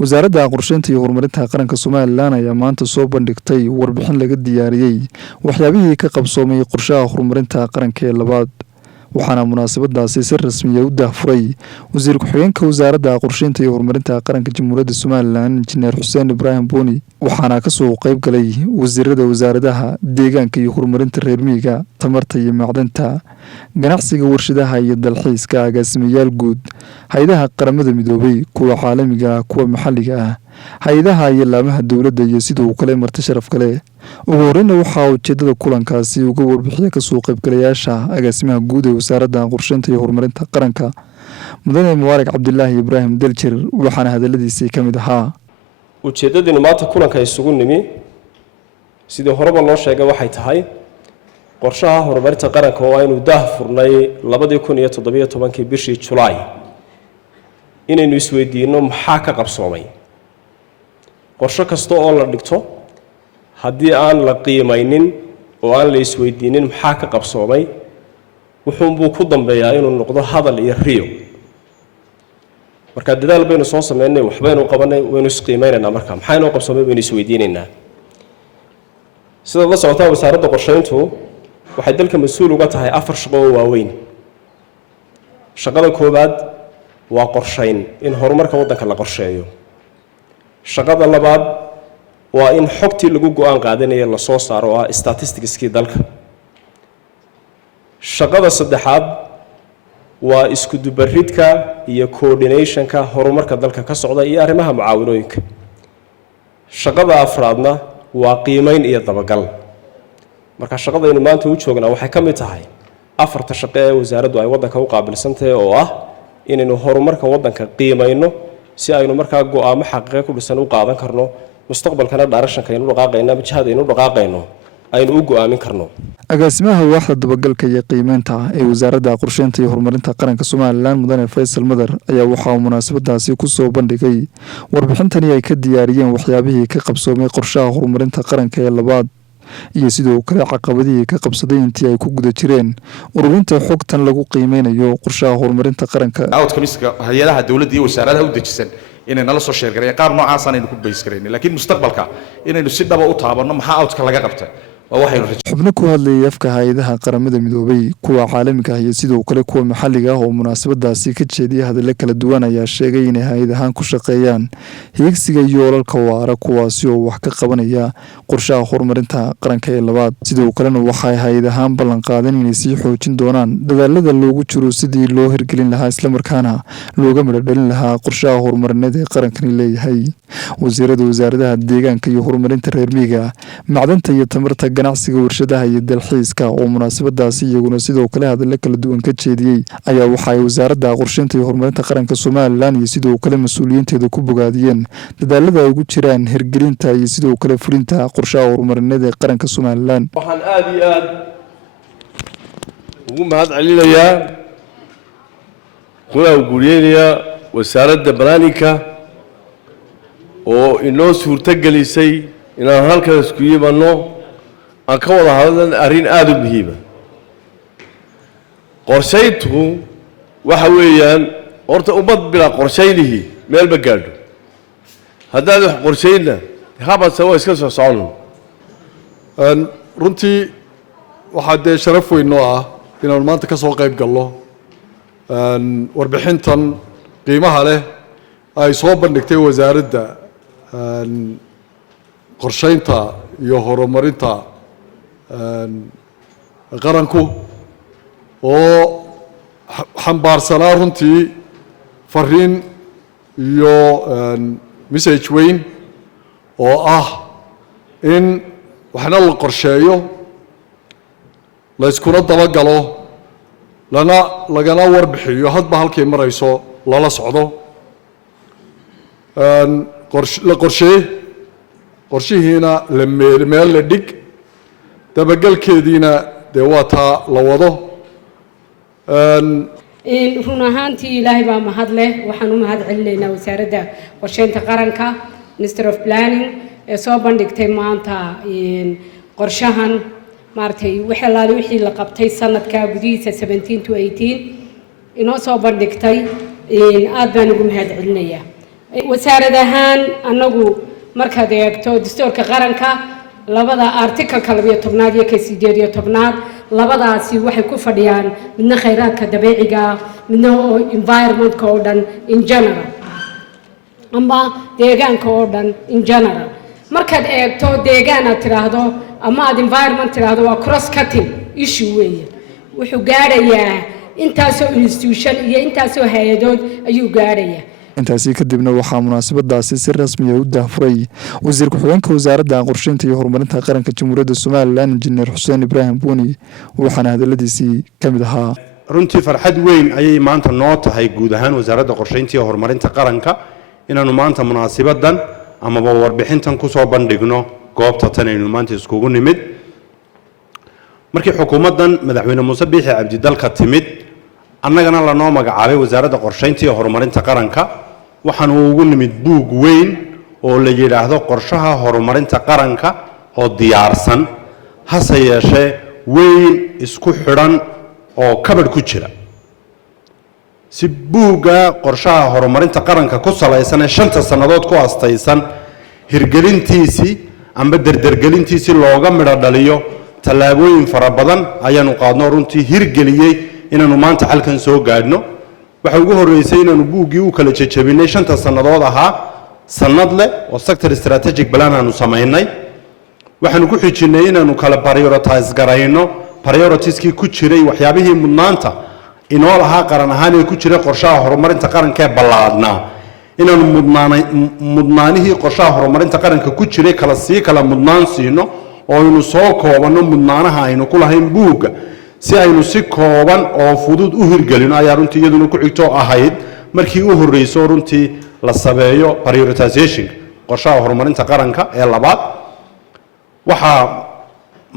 wasaaradda qorsheynta iyo horumarinta qaranka Soomaaliland ayaa maanta soo bandhigtay warbixin laga diyaariyay waxyaabihii ka qabsoomay qorshaha horumarinta qaranka ee labaad waxaana munaasabadaasi si rasmi ah u daahfuray wasiir ku-xigeenka wasaaradda qorsheynta iyo horumarinta qaranka Jamhuuriyadda Soomaaliland Injineer Xuseen Ibraahim Booni waxaana ka soo qayb galay wasiirada wasaaradaha deegaanka iyo horumarinta reer miyiga tamarta iyo macdanta ganacsiga warshadaha iyo dalxiiska agaasimayaal guud hay'adaha qaramada midoobay kuwa caalamiga ah kuwa maxalliga ah hay'adaha iyo laamaha dawladda iyo sidoo kale marti sharaf kale ugu horreyn waxaa ujeedada kulankaasi uga warbixiyay ka soo qaybgalayaasha agaasimaha guud ee wasaaradda qorsheynta iyo horumarinta qaranka mudane Mubarak Cabdullaahi Ibraahim Daljir waxaana hadaladiisii ka mid ahaa ujeedadii maanta kulanka isugu nimi sidii horeba loo sheegay waxay tahay qorshaha horumarinta qaranka oo aynu daahfurnay 2017 bishii July inaynu isweydiino maxaa ka qabsoomay qorshe kasta oo la dhigto haddii aan la qiimaynin oo aan la isweydiinin maxaa ka qabsoomay wuxuu ku dambeeyaa inuu noqdo hadal iyo riyo marka dadaal baynu soo sameynay waxbaynu qabanay waynu isqiimaynaynaa marka maxaa inoo qabsoomay baynu isweydiinaynaa sida la socota wasaaradda qorsheyntu waxay dalka mas'uul uga tahay 4 shaqo oo waaweyn shaqada koobaad waa qorsheyn in horumarka waddanka la qorsheeyo shaqada labaad waa in xogtii lagu go'aan qaadanaya la soo saaro statisticskii dalka shaqada saddexaad waa isku dubaridka iyo coordinationka horumarka dalka ka socda iyo arrimaha mucaawinooyinka shaqada afraadna waa qiimeyn iyo dabagal marka shaqadaynu maanta u joognaa waxay ka mid tahay afarta shaqo ee wasaaraddu ay waddanka u qaabilsantahay oo ah inaynu horumarka waddanka qiimeyno si aynu markaa go'aamo xaqiiqo ku dhisan u qaadan karno mustaqbalkana directionka aynu dhaqaaqayno jihada aynu dhaqaaqayno aynu u go'aamin karno agaasimaha waaxda dabagalka iyo qiimeynta ee wasaaradda qorsheynta iyo horumarinta qaranka Soomaaliland mudane Faysal Madar ayaa waxa uu munaasabadaasi ku soo bandhigay warbixintani ay ka diyaariyeen waxyaabihii ka qabsoomay qorshaha horumarinta qaranka ee labaad iyo sidoo kale caqabadihii ka qabsaday intii ay ku guda jireen ururinta xogtan lagu qiimeynayo qorshaha horumarinta qaranka outcomeska hay'adaha dawladda iyo wasaaradaha u dejisan inay nala soo sheer gareeyaan qaab noocaas ah inaynu ku base gareeyno laakiin mustaqbalka inaynu si dhab ah u taabanno maxaa outka laga qabtay xubno ku hadlayay afka hay'adaha qaramada midoobay kuwa caalamiga ah iyo sidoo kale kuwa maxalliga ah oo munaasabadaasi ka jeediyay hadallo kala duwan ayaa sheegay inay hay'adahan ku shaqeeyaan higsiga yoolalka waara kuwaasi oo wax ka qabanaya qorshaha horumarinta qaranka ee labaad sidoo kalena waxay hay'adahan ballan qaadeen inay sii xoojin doonaan dadaalada loogu jiro sidii loo hirgelin lahaa isla markaana looga midhodhalin lahaa qorshaha horumarineed ee qarankani leeyahay wasiirada wasaaradaha deegaanka iyo horumarinta reer miyiga macdanta iyo tamarta ganacsiga warshadaha iyo dalxiiska oo munaasabadaasi iyaguna sidoo kale hadallo kala duwan ka jeediyey ayaa waxa ay wasaaradda qorsheynta iyo horumarinta qaranka Soomaaliland iyo sidoo kale mas'uuliyiinteeda ku bogaadiyeen dadaalada ay ugu jiraan hirgelinta iyo sidoo kale fulinta qorshaha horumarineed ee qaranka Soomaaliland waxaan aad iyo aad ugu mahadcelinayaa kuna guriyeenaya wasaaradda planninka oo inoo suurtagelisay inaan halkan isku yimaano aan ka wada hadlan arrin aad u muhiima qorsheyntu waxa weeyaan horta ummad bilaa qorsheynihii meel ma gaadho haddaad wax qorsheyna habadse waa iska soo socono runtii waxaa dee sharaf weyn oo ah inaanu maanta ka soo qayb galno warbixintan qiimaha leh ay soo bandhigtay wasaaradda qorsheynta iyo horumarinta qaranku oo xambaarsanaa runtii fariin iyo message weyn oo ah in waxna la qorsheeyo la iskuna dabagalo lagana warbixiyo hadba halkay marayso lala socdo la qorsheeye qorshihiina la meel la dhig dabagalkeediina dee waa taa la wado run ahaantii ilaahay baa mahad leh waxaan u mahad celinaynaa wasaaradda qorsheynta qaranka Minister of Planning ee soo bandhigtay maanta qorshahan maartay wixii la qabtay sanadka gudihiisa 17 to 18 inoo soo bandhigtay aad baan ugu mahad celinayaa wasaaradahaan anagu markaad eegto dastuurka qaranka labada artikalka 12 iyo ka 18 labadaasi waxay ku fadhiyaan midna khayraadka dabiiciga midna environmentka oo dhan in general ama deegaanka oo dhan in general markaad eegto deegaan aad tiraahdo ama aad environment tiraahdo waa cross cutting issue weeye wuxuu gaarayaa intaasoo institution iyo intaasoo hay-adood ayuu gaarayaa intaasi kadibna waxaa munaasabadaasi si rasmi ah u daahfuray wasiir ku-xigeenka wasaaradda qorsheynta iyo horumarinta qaranka jamhuuriyadda Soomaaliland injineer Xuseen Ibraahim Buuni waxaana hadaladiisii kamid ahaa runtii farxad weyn ayay maanta noo tahay guud ahaan wasaaradda qorsheynta iyo horumarinta qaranka inaanu maanta munaasabadan ama warbixintan ku soo bandhigno goobta tan aynu maanta iskugu nimid markii xukuumaddan madaxweyne Muuse Biixi Cabdi dalka timid annagana la noo magacaabay wasaaradda qorsheynta iyo horumarinta qaranka waxaan ugu nimid buug weyn oo la yiraahdo qorshaha horumarinta qaranka oo diyaarsan hase yeeshee weyn isku xidhan oo kabadh ku jira si buugga qorshaha horumarinta qaranka ku salaysan 5 sanadood ku astaysan hirgelintiisii amba dardargelintiisii looga midho dhaliyo tallaabooyin fara badan ayaanu qaadno runtii hirgeliyay inaanu maanta halkan soo gaadhno waxa ugu horeysay inaanu buuggii u kala jajabinay 5 sanadood ahaa sanad leh oo sector strategic plan aanu sameynay waxaanu ku xijinay inaanu kala prioritize garayno prioritieskii ku jiray waxyaabihii mudnaanta inoo lahaa qaran ahaan ee ku jiray qorshaha horumarinta qaranka ee ballaadnaa inaanu mudnaanihii qorshaha horumarinta qaranka ku jiray kala mudnaan siino oo aynu soo koobano mudnaanaha aynu ku lahayn buugga si aynu si kooban oo fudud u hirgelino ayaa runtii iyaduna ku xigto ahayd markii u horreysay runtii la sameeyo prioritization qorshaha horumarinta qaranka ee labaad waxa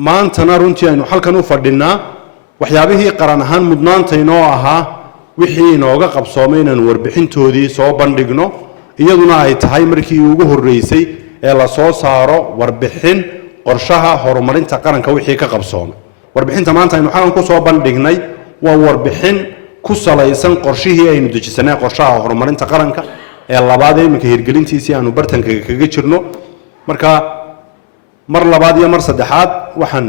maantana runtii aynu halkan u fadhinaa waxyaabihii qaran ahaan mudnaanta inoo ahaa wixii inooga qabsoomay inaan warbixintoodii soo bandhigno iyaduna ay tahay markii ugu horreysay ee la soo saaro warbixin qorshaha horumarinta qaranka wixii ka qabsoomay warbixinta maanta aynu xalan ku soo bandhignay waa warbixin ku salaysan qorshihii aynu dejisanay qorshaha horumarinta qaranka ee labaad ee iminka hirgelintiisii aanu bartanka kaga jirno marka mar labaad iyo mar saddexaad waxaan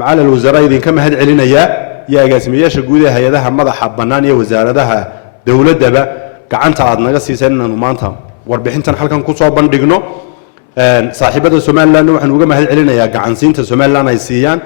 macalil wasaaradda idinka mahad celinayaa iyo agaasimayaasha guud ee hay'adaha madaxa bannaan iyo wasaaradaha dawladaba gacanta aad naga siiseen inaanu maanta warbixintan halkan ku soo bandhigno saaxiibada Soomaaliland waxaan uga mahad celinayaa gacansiinta Soomaaliland ay siiyaan